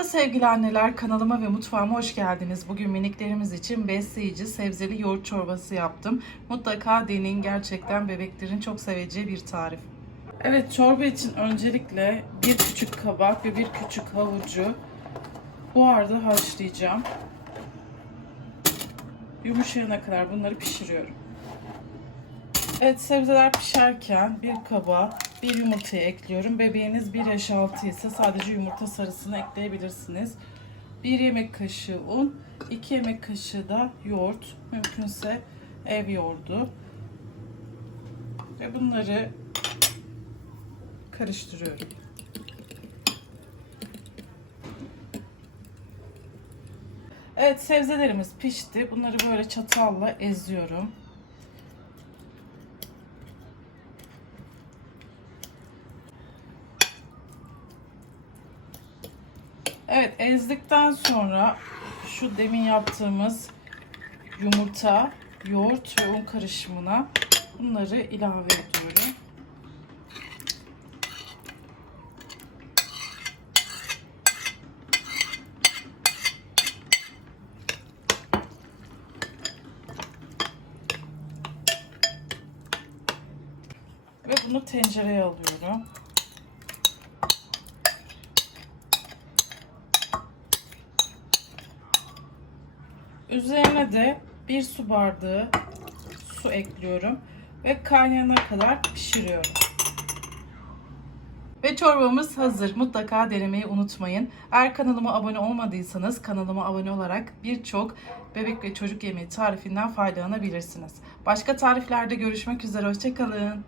Merhaba sevgili anneler, kanalıma ve mutfağıma hoş geldiniz. Bugün miniklerimiz için besleyici sebzeli yoğurt çorbası yaptım. Mutlaka deneyin, gerçekten bebeklerin çok seveceği bir tarif. Evet, çorba için öncelikle bir küçük kabak ve bir küçük havucu buharda haşlayacağım. Yumuşayana kadar bunları pişiriyorum. Evet sebzeler pişerken bir kaba bir yumurtayı ekliyorum. Bebeğiniz 1 yaş altı ise sadece yumurta sarısını ekleyebilirsiniz. 1 yemek kaşığı un, 2 yemek kaşığı da yoğurt, mümkünse ev yoğurdu. Ve bunları karıştırıyorum. Evet sebzelerimiz pişti. Bunları böyle çatalla eziyorum. Evet ezdikten sonra şu demin yaptığımız yumurta, yoğurt ve un karışımına bunları ilave ediyorum. Ve bunu tencereye alıyorum. Üzerine de bir su bardağı su ekliyorum ve kaynayana kadar pişiriyorum. Ve çorbamız hazır. Mutlaka denemeyi unutmayın. Eğer kanalıma abone olmadıysanız kanalıma abone olarak birçok bebek ve çocuk yemeği tarifinden faydalanabilirsiniz. Başka tariflerde görüşmek üzere. Hoşçakalın.